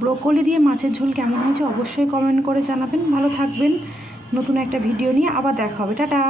Broccoli দিয়ে মাছের ঝোল কেমন হয়েছে অবশ্যই কমেন্ট করে জানাবেন। ভালো থাকবেন। নতুন একটা ভিডিও নিয়ে আবার দেখা হবে। টাটা।